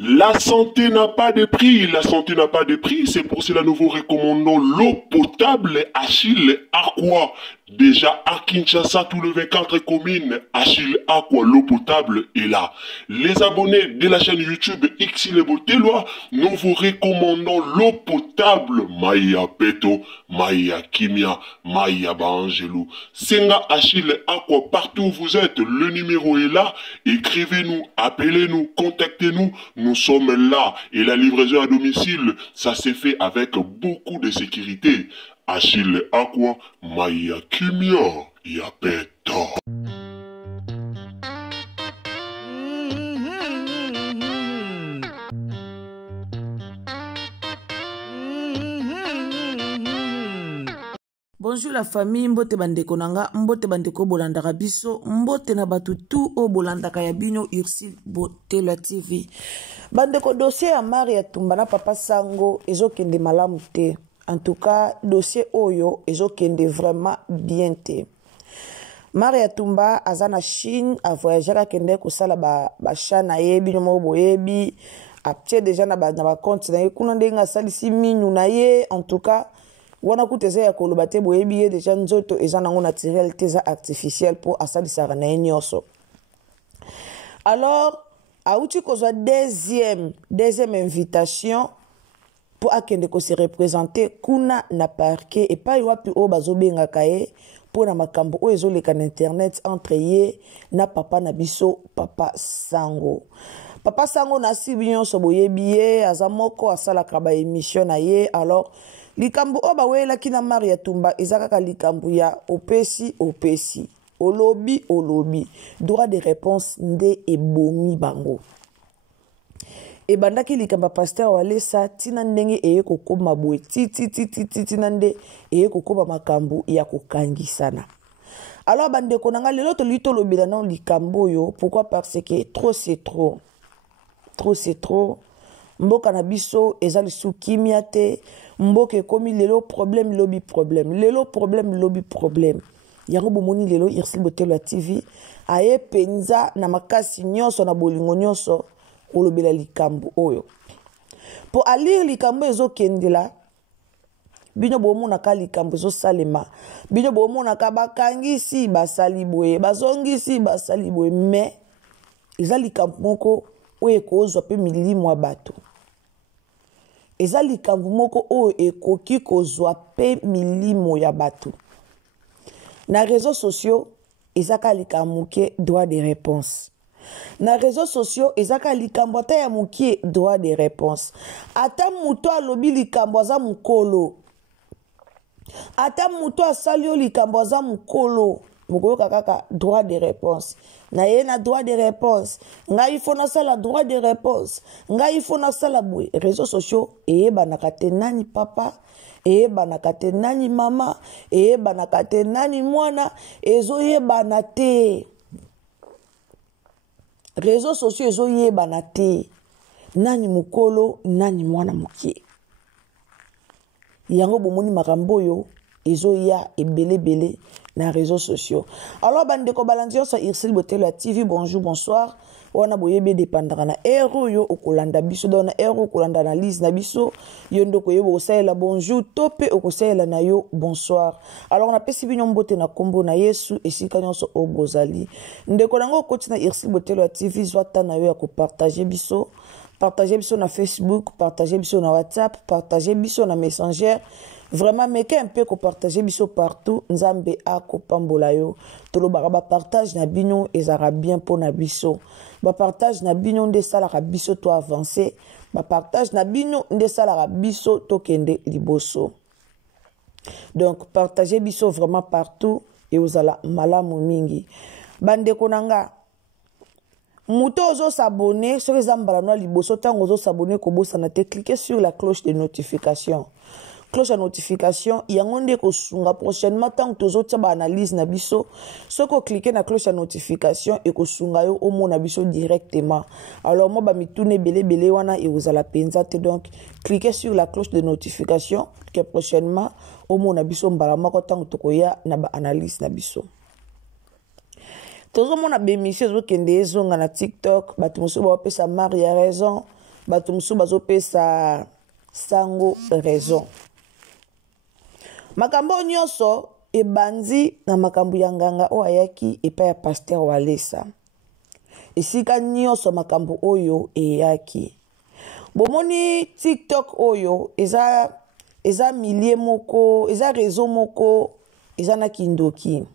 La santé n'a pas de prix, la santé n'a pas de prix, c'est pour cela que nous vous recommandons l'eau potable Achille Aqua. Déjà à Kinshasa, tous les 24 communes, Achille Aqua, l'eau potable est là. Les abonnés de la chaîne YouTube Xile Botelwa, nous vous recommandons l'eau potable Maya Peto, Maya Kimia, Maya Bangelou. Senga Achille Aqua, partout où vous êtes, le numéro est là. Écrivez-nous, appelez-nous, contactez-nous. Nous sommes là et la livraison à domicile, ça s'est fait avec beaucoup de sécurité. Achille Aqua, Maya Kimia, Yapeto. Bonjour la famille, mbote bandeko nanga, mbote bandeko bolandaka biso, mbote na batu tout o bolandaka ya bino Xile Botelwa TV. Bandeko dossier ya Maria Tumba na Papa Sango ezokende malamu te. En tout cas, dossier oyo ezokende vraiment bien te. Maria Tumba azana Chine a voyagé kende kosala ba chana ye bino mo boyebi, aptie déjà na ba compte na ye kuna ndenga salisi minu na ye. En tout cas, wana kuteze ya kolobate boyebi ye déjà nzoto eza nango naturel teza artificiel pour asalisaka na ye nyonso. Alors auti kozwa deuxième invitation pour akende ko se représenter kuna na parquet et pas wapi o bazobengaka ye pour na makambo o ezoleka na internet entre ye na papa na biso Papa Sango. Papa Sango na sibi nyonso boyebi ye aza moko asalaka ba émission na ye. Alors likambo oba wela kina Maria Tumba ezakaka likambo ya opesi olobi droit de réponse nde ebomi bango e bandaki likamba pasteur walesa tina ndenge eye kokoma boye tina nde eye kokoma makambo ya kokangisana. Alors bandeko nanga lelo tolito lobela na likambo yo. Pourquoi? Parce que trop c'est trop. Mboka na biso ezali sous kimia te. Mboka komi lelo problème lobby problème. Yango bomoni lelo Xile Botelwa TV aye penza na makasi nyonso na bolingo nyonso olobela likambo oyo. Po alire likambo ezokendela bino bomona ka likambo ezosalema, bino bomona ka bakangisi basali boye, bazongisi basali boye, mais eza likambo moko oyo ekozwa pe milimo ya bato. Eza likambo moko oyo ekoki kozwa pe milimo ya bato. Na réseaux sociaux, ezaka likambo ke droit de réponse. Na réseaux sociaux, ezaka likambo ata ya mukie droit de réponse. Ata muto alobi likambo aza mukolo. Ata muto asali likambo aza mukolo. Mukoyoka kaka droit de réponse. Na ye na droit de réponse. Nga ifo na sala droit de réponse. Nga ifo na sala boye. Réseaux sociaux, banaka te nani papa, banaka te nani mama, banaka te nani mwana, ezoyebana te. Réseaux sociaux ezoyebana te. Nani mukolo, nani mwana mukie. Yango bomoni makambo yo ezoya ebele na réseaux sociaux. Alors bandeko balandio sa Xile Botelwa TV, bonjour, bonsoir. Wana boyebe dépendra na ero yo okolanda biso dona ero okolanda na liste na biso yondo koyebo osayela bonjour tope okosayela na yo bonsoir. Alors na pesi binyo mbote na kombo na Yesu esika nyonso obozali. Ndeko nango koti na Xile Botelwa TV zwata na yo ya ko partager biso na Facebook, partager biso na WhatsApp, partager biso na Messenger. Vraiment, mais qu'un peu qu'on partage biso partout, nzambe a kopambola yo. Tolo ba partage na bino ezara bien pour na biso. Ba partage na bino nde sala ka biso to avancer. Ba partage na bino nde sala ka biso to kende liboso. Donc partagez biso vraiment partout et ozala malamu mingi. Bande konanga muto ozo s'abonner sur les ambala no liboso tango ozo s'abonner ko bossa na te cliquer sur la cloche de notification. Cloche à notification, yangonde ko sunga prochainement tant que tozo tia ba analyse na biso, soko cliquer na cloche à notification et ko sunga yo o mona biso directement. Alors moi ba mitune belé wana et vous ala penza te, donc cliquez sur la cloche de notification que prochainement o mona biso mbala mako tant que tokoya na ba analyse na biso. Tozo mona bémission zo kende zonga na TikTok, batu moso ba pesa Maria raison. bato mosusu bazopesa sango raison. Makambo nyonso ebandi na makambo ya nganga oyo ayaki epai ya Pasteur Walesa. Esika nyonso makambo oyo eyaki. Bomoni TikTok oyo eza milie moko, eza réseau moko, eza na kindoki.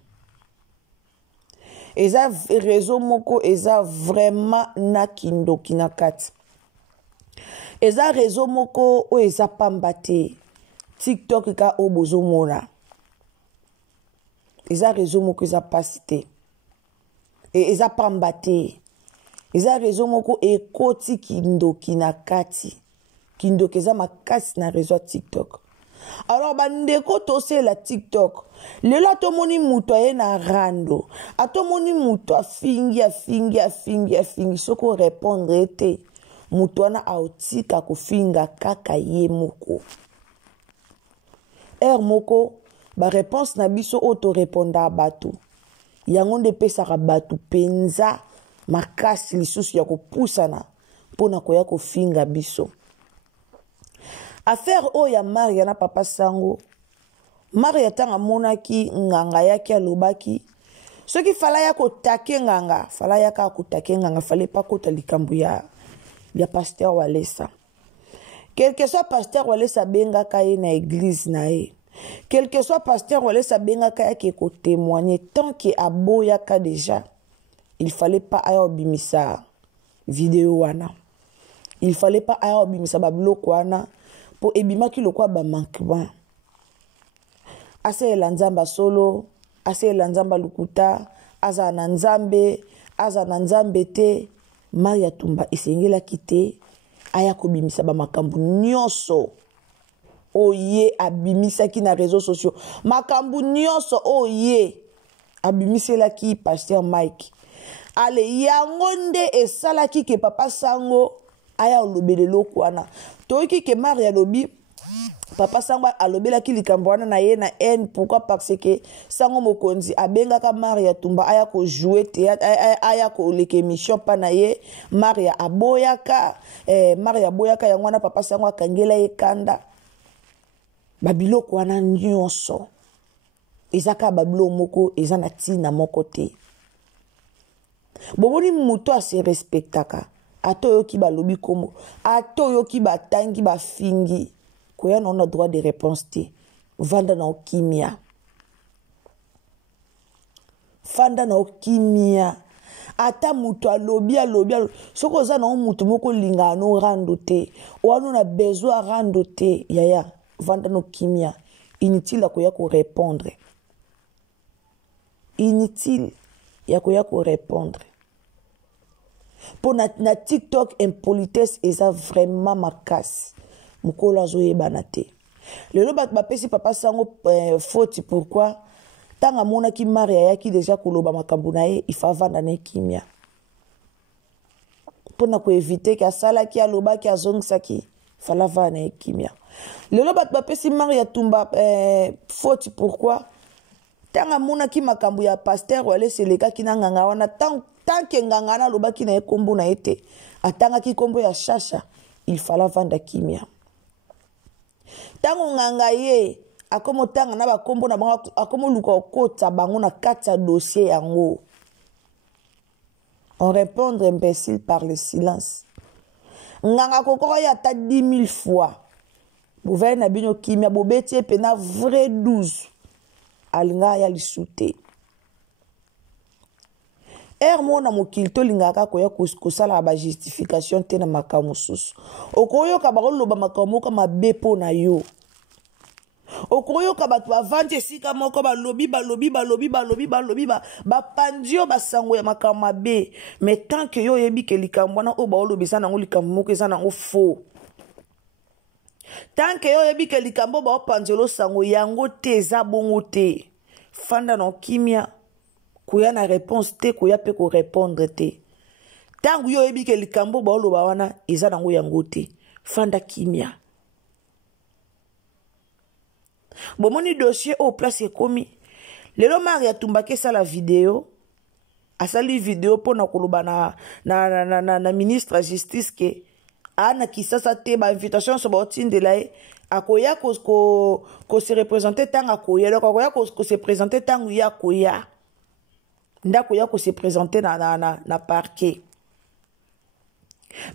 Eza réseau moko, eza vraiment na kindoki na kati. Eza réseau moko oyo eza pamba te. TikTok ka obozo mona. Eza réseau moko eza pasi te. Eza pamba te. Eza réseau moko ekoti kindoki na kati. Kindoki eza makasi na réseau TikTok. Alors bandeko tose la TikTok. Lelo atomoni muto aye na rando. Atomoni muto afingi. Soko répondre ete. Muto wana aotika kofinga kaka ye moko. Moko, ba réponse na biso auto répondre bato. Yango nde pesaka bato penza makasi lisusu ya kopusana pona koya kofinga biso. Affaire oya Maria na papa sango. Maria tanga monaki nganga yaki alobaki. Soki fala ya kotake nganga, fala ya ka kotake nganga, fallait pas kota likambu ya Pasteur Walesa. Quel que soit Pasteur Walesa benga kaye na église na ye. Quel que soit Pasteur Walesa benga kaye ke ko témoigner tant que aboya ka déjà. Il fallait pas aya obimisa vidéo wana. Il fallait pas aya obimisa babloko wana po ebimaki lokwa ba manquement. Ase elanzamba solo, ase elanzamba lukuta, aza na nzambe te. Maria Tumba esengela kite aya kobimisa ba makambu nyonso oye abimisa ki na réseaux sociaux. Makambu nyonso oye abimisela ki Pasteur Mike. Ale yango nde esalaki ke papa sango aya olobele lokwana. Toki ke Maria lobi papa sango alobelaki likambo wana na ye na haine. Pourquoi? Parce que sango mokonzi abengaka Maria Tumba aya ko jouer théâtre, aya ko leke émission pa na ye. Maria aboyaka yango wana papa sango akangela ye kanda. Babiloko wana nyonso ezaka babilo moko eza na tina moko te. Bomoni muto ase respectaka ato yoki balobi komo, ato yoki batangi bafingi. Koya na on a droit de réponse te. Vanda na okimia. Fanda na okimia. Ata muto alobi. Soko za na muto moko linga no rando te. Wano na besoin rando te. Yaya. Vanda na okimia. Inutile koya ko répondre. Inutile ya koya ko répondre. Pour na TikTok impolitesse eza vraiment makasi. Mukolo azoyebana te. Lelo bat bapesi papa sango faute. Pourquoi? Tanga mona ki Maria yaki déjà koloba makambu na ye ifavanda na kimia. Pona ko éviter ka sala ki aloba ki azongisa ki fala va na kimia. Lelo bat bapesi Maria Tumba faute. Pourquoi? Tanga mona ki makambu ya Pasteur Walesa leka ki na nganga wana tant que nganga na loba ki na ekombo na ete atanga ki kombo ya shasha il fala vanda kimia. Tango nganga ye akomo tanga na bakombo na bango akomo luka kota bango na kati dossier yango. On répondre imbécile par le silence. Nganga kokoro ya ta 10 000 fois. Bouvez na bino kimia bobeti pena vrai 12. Alinga ya lisute. Mona mokilto lingaka koya kosala ba justification te na makamu susu. Okoyo ka bakoloba makamu ka mabepo na yo. Okoyo ka batu avante sika moko balobi ba pandio basango ya makamu mabe. Mais tant que yo yebi ke likambo na o ba olobisa na ngo likambo moko eza na ngo faux. Tant que yo yebi ke likambo ba opanzelo sango yango te za bongo te. Fanda no kimia. Koya na réponse te koya pe ko répondre te. Tangu yo ebi ke likambo ba oloba wana eza nango yango te. Fanda kimia. Bomoni dossier au place komi. Lelo Maria Tumba ke sala vidéo. Asali vidéo pona koloba na ministre justice ke ana kisasa te ba invitation so ba tindela ye akoya ko se représenter tanga akoya donc akoya ko se présenter tanga ya koya ndako ya ko se présenter na parquet.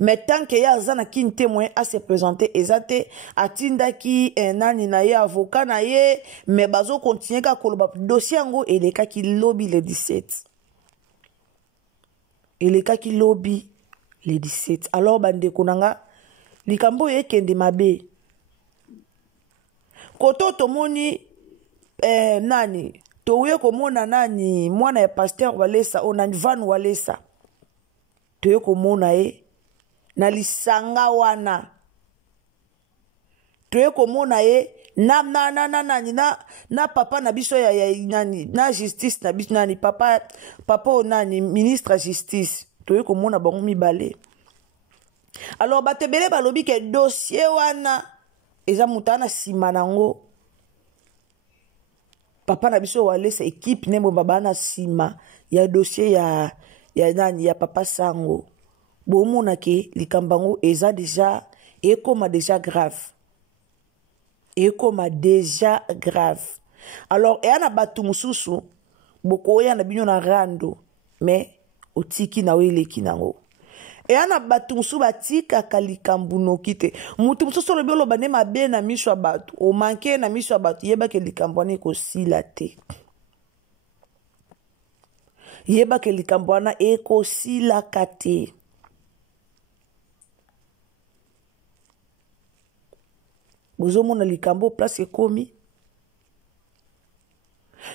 Mais tant que ya zana ki témoin à se présenter ezate atinda ki nani na ye avocat na ye mais bazo continuer ka koloba dossier ngo eleka ki lobby le 17 eleka ki lobby le 17 alors bande konanga likambo yekende mabe koto tomoni nani toye komona nani mwana ya pasteur walesa onani van walesa toye komona ye na lisanga wana toye komona ye na papa na biso ya nani na justice na biso nani papa nani ministre ya justice toye komona bango mibale. Alors batebele balobi ke dossier wana eza mutana sima nango papa na biso walesa équipe nembo babana sima ya dossier ya nani ya papa sango bomona ke likambango eza déjà ekoma déjà grave. Alors eyana batu mususu boko yana bino na rando mais otiki na weleki nango eyana batu mususu batika kalikambu nokite mutu mususu lobi oloba ne mabe na miso ya batu o manke na miso ya batu yeba ke likambu wana ekosila te yeba ke likambu wana ekosilaka te. Bozomona likambo place ekomi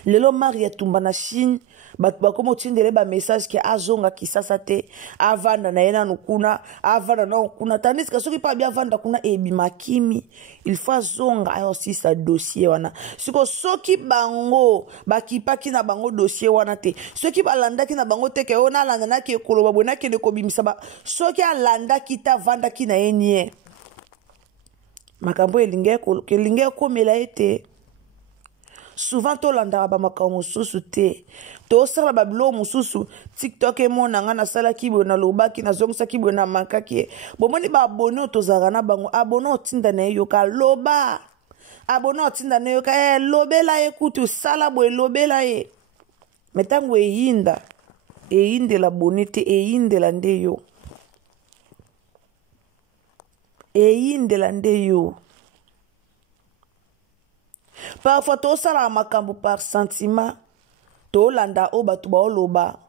lelo Maria tumba na Chine bat bakomo tindele ba message ke azonga kisasa te avanda na yena nukuna avanda na kuna tandis ka soki pa bia vanda kuna ebimakimi il faut zonga ayo si sa dossier wana siko soki bango bakipaki na bango dossier wana te soki balandaki na bango te ke ona landa na ke koloba bona ke de kobimisa ba soki alanda kita vanda kina yenye makambo elinge komela ete souvent tolandaka bamakambo mosusu te tosala babilo mosusu tiktok emonanga nasalaki boye nalobaki nazongisaki boye namakaki bomoni baabone oyo tozalaka na bango abone otinda na ye yoka loba abone otinda na ye yoka lobela ye kutu sala boye lobela ye me ntango eyindela bone te eyindela nde yo eyindela nde yo. Parfois tosala makambo par sentiment tolanda o batu ba oloba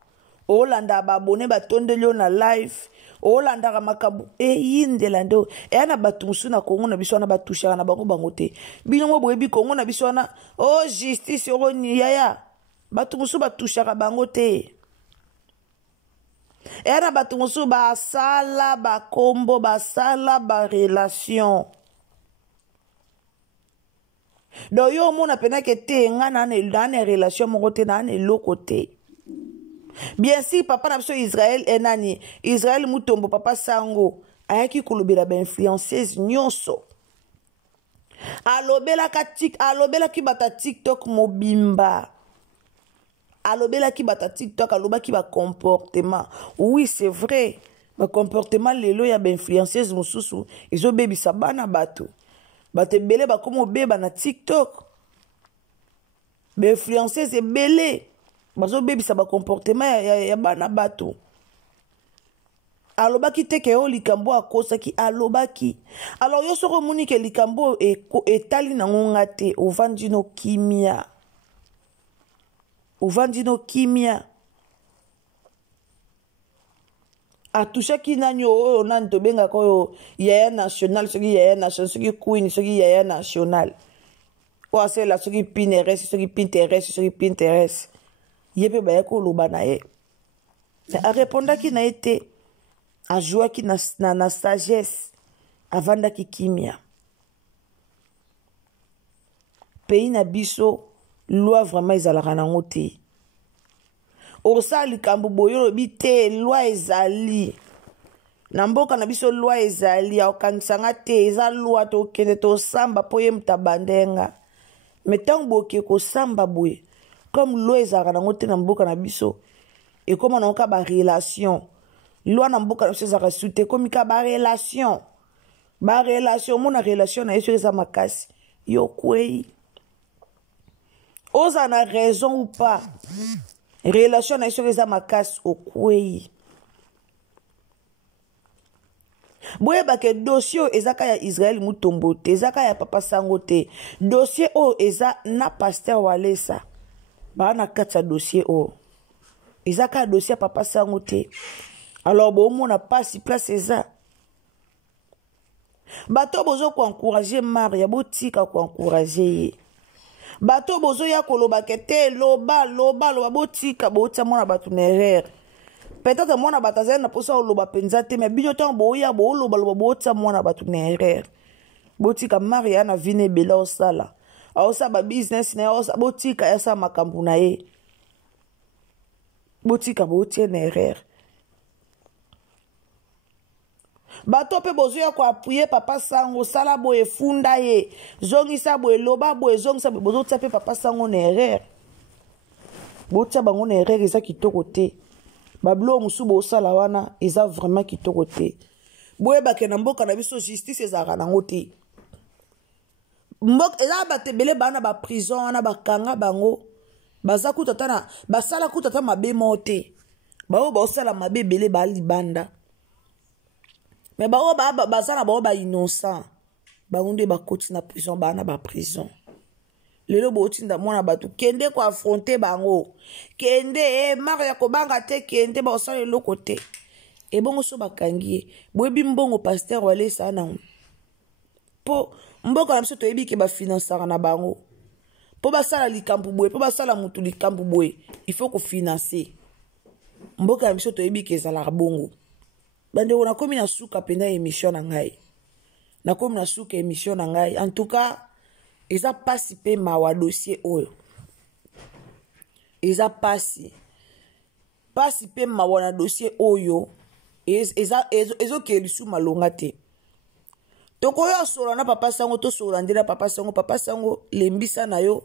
olanda babone batondeli na live olanda makambo eyindela nde eyana batu musu na Kongo na biso na batushaka na bango te bino mo boyebi Kongo na biso na justice oro ni yaya batu musu batushaka bango te eyana batu musu basala bakombo basala ba relation donc yo mona pena ke te nga na relation moko te na eloko te. Bien si papa na biso Israël enani Israël mutombo papa sango ayaki kolobela ba influenceuse nyonso alobela ki bata TikTok mobimba alobela ki bata TikTok aloba ki ba comportement oui c'est vrai ba comportement lelo ya ba influenceuse mususu izo bebisa bana bato batebele bakomo beba na TikTok be influenceuse ebele bazo bebisa ba comportement ya bana bato alobaki te ke yo likambo akosaki alobaki alors yo soko moni ke likambo etali na ngonga te ovandi no kimia atushaki nani oyo nani tobenga ko yaya national soki yaya national soki queen soki yaya national o asela soki Pinterest soki Pinterest yepe ba yako loba na ye a répondaki na ete a jouaki na sagesse avandaki kimia pays na biso loi vraiment ezalaka nango te orsa likambo boyo lobi te loi ezali na mboka na biso loi ezali aokanisanga te eza loi tokende tosamba po ye mutabandenga me ntango boke kosamba boye comme loi ezalaka nango te na mboka na biso ekoma nango ka barelation loi na mboka na seza rasute komika ba relation mona relation na yeso eza makasi yo kwei oza na raison ou pas relation na yeso eza makasi okwei boyeba ke dossier ezaka ya Israel Mutombo te ezaka ya Papa Sango te dossier o eza na Pasteur Walesa bana kati ya dossier o ezaka dossier Papa Sango te alors bomona pasi place eza bato bozo ko encourager Maria botika ko encourager ye bato bozo ya koloba kete loba botika botia mona bato na erreur peut-être mona batazen na posa loba penza te mais binyo tan boya bo loba botia mona bato na erreur botika Maria na vine bela osala osa ba business na osa botika ya sa makambu na ye botika botia na erreur bato pe bozo ya ko appuyer Papa Sango sala boye funda ye zongisa boye loba boye zongisa boye bozo tia pe Papa Sango na erreur botia bango na erreur eza kitoko te bablo musu bo sala wana eza vraiment kitoko te boye bake na mboka na biso justice ezaka nango te mboka eza batebele bana ba prison wana bakanga bango baza kutata na basala kutata mabe mote bao ba osala mabe bele ba libanda mais bao bazana bao ba innocent bangunde bakoti na prison bana ba prison lelo botinda mwana batu kende ko affronter bango kende Maria ko banga te kende ba osala loko te e bongo so bakangie boyebi mbongo Pasteur Walesa na po mboka na biso toyebi ke ba financer na bango po basala likambu boye po basala mutu likambu boye il faut ko financer mboka na biso toyebi ke ezala bongo bande ona komi na suka penda émission na ngai na komi na suka émission na ngai en tout cas eza pasi pe mawa dossier oyo eza pasi pe mawa na dossier oyo ezo ke lisu malonga te tokoyo solo na Papa Sango to solo ndela Papa Sango lembisa na yo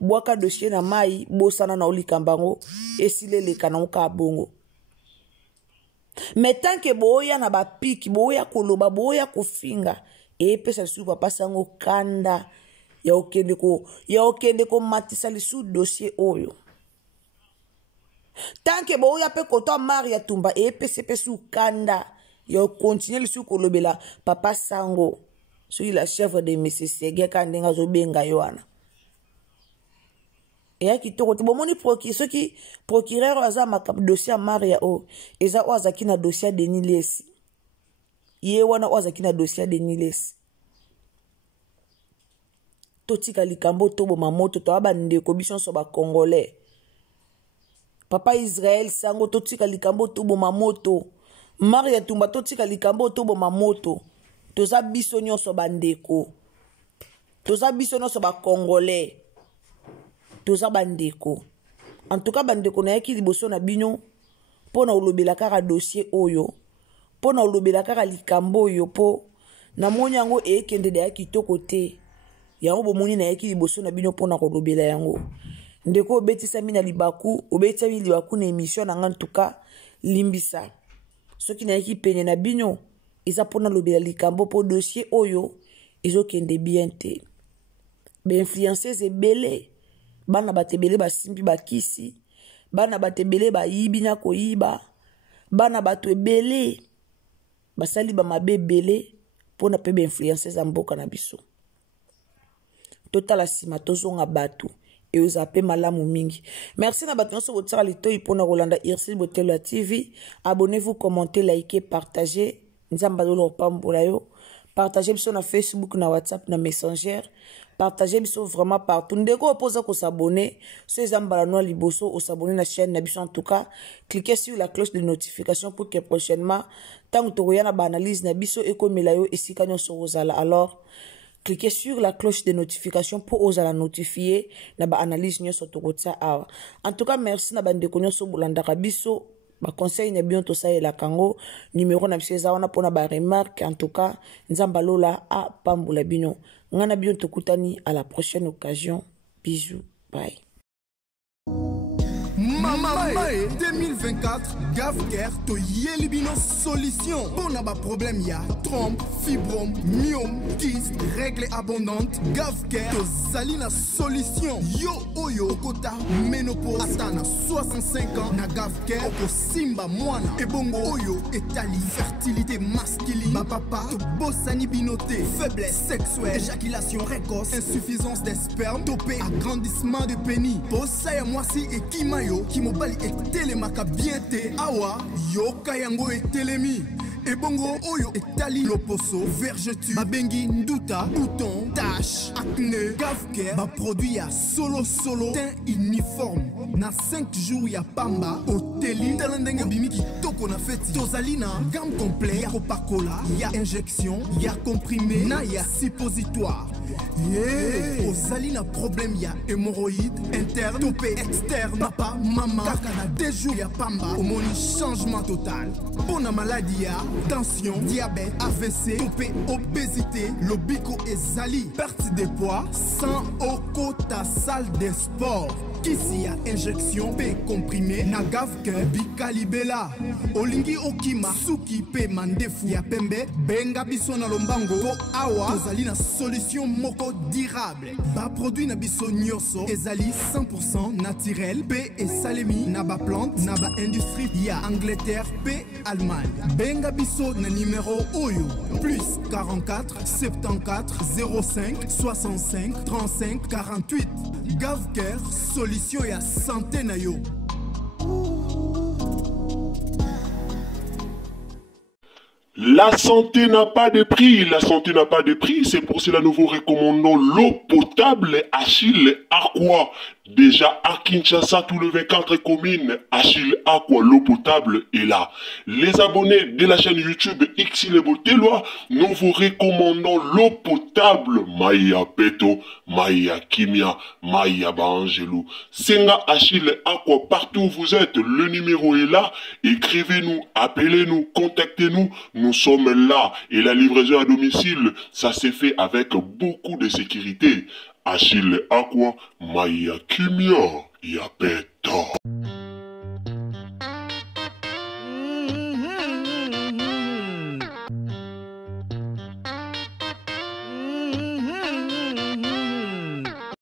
bwaka dossier na mai bosana na olikambango esilele kana ka bongo mais tant que boya na ba piki boya koloba boya kofinga pesa su Papa Sango kanda ya okende ko matisa lisu dossier oyo tant que boya pe koto Maria Tumba pesa su kanda ya continuer lisu kolobela Papa Sango sur la chef de Monsieur Sege kandenga zo benga yoana et qui to ko bomoni procureur aza makap dossier Maria o eza oza kina dossier de Niles ye wana oza kina dossier de Niles totika likambo tobo mamoto to abande ko biso so ba congolais Papa Israel Sango totika likambo tobo mamoto Maria Tumba totika likambo tobo mamoto toza biso nyonso bandeko toza biso nyonso ba congolais toza bandeko en tout cas bandeko na yaki liboso na bino pona olobela kaka dossier oyo pona olobela kaka likambo oyo po na moni yango ekende da yaki toko te yango bomoni na yaki liboso na bino pona kolobela yango ndeko obetisa mina libaku obetisa mina libaku na émission na en tout cas limbisa soki na yaki pene na bino eza pona lobela likambo po dossier oyo ezokende bien te ba influenceuse ebele bana batebele basimbi bakisi bana batebele bayibi na koyiba bana bato ebele basali ba mabe ebele pona pe ba influenceuse za mboka na biso totala sima tozonga batu et oza pe malamu mingi. Merci na bato nyonso botsala litoyi pona kolanda Irsil Botelo TV. Abonnez-vous, commentez, likez, partagez. Nzamba dolo pambola yo. Partagez biso na Facebook, na WhatsApp, na Messenger. Partagez biso vraiment partout. Ndeko oposa ko s'abonner. Ce zambala noa liboso o s'abonner na chaîne na biso en tout cas. Cliquez sur la cloche de notification pour que prochainement tant que na ba analyse na biso ekomela yo esika nyonso ozala. Alors cliquez sur la cloche de notification pour oser la notifier na ba analyse nyonso tokotia awa. En tout cas merci na bande nyonso bolanda biso ba conseil na bientôt ça et la kango numéro na biso za wana pona ba remarque. En tout cas nzamba lola a pambula bino ngana bientôt kutani à la prochaine occasion. Bisous, bye. Mamae 2024 Gavker to Yelibino solution. Bon a problème ya trompe, fibrome, myome, kyste, règle abondante. Gavker to Zalina solution. Yo oyo kota ménopause atana 65 ans na Gavker oko simba mwana. Ebongo oyo etali fertilité masculine. Ma papa to bossani binoté, faiblesse sexuelle, éjaculation précoce, insuffisance des spermes, topé agrandissement de pénis. Bossa moi si et kimayo qui mobali et télémaka bien te awa yo kayango et télémi. Et bongo oyo etali loposo, vergeture, babengi nduta, bouton, tache, acné, Gavker, ba produit ya solo teint uniforme. Na 5 jours ya pamba, hôteli, talandenge bimiki toko na feti. Tozalina, gamme complet, ya copacola, ya injection, ya comprimé, na ya suppositoire. Yeah. Ozalina problème ya hémorroïde interne, topé externe, papa, maman, kaka na 2 jours ya pamba, omoni changement total. Bona maladie ya tension, diabète, AVC, topé, obésité, lobico et zali, perte de poids, sans oko ta salle de sport. Kisi ya injection pe comprimé na Gavker bikalibela olingi okima suki pe mandefu ya pembe benga biso na lombango po awa tozali na solution moko durable ba produit na biso nyonso ezali 100% naturel pe esalemi na ba plante na ba industrie ya Angleterre pe Allemagne. Benga biso na numéro oyo plus 44 74 05 65 35 48. Gavker solution ya santé na yo. La santé n'a pas de prix, la santé n'a pas de prix, c'est pour cela nous vous recommandons l'eau potable Achille Aqua. Déjà à Kinshasa, tout le 24 communes, Achille Aqua, l'eau potable est là. Les abonnés de la chaîne YouTube Xile Botelwa, nous vous recommandons l'eau potable Maya Peto, Maya Kimia, Maya Bangelou. Senga Achille Aqua, partout où vous êtes, le numéro est là. Écrivez-nous, appelez-nous, contactez-nous. Nous sommes là et la livraison à domicile, ça s'est fait avec beaucoup de sécurité. Achille Aqua, Maya Kimia, Yapeto.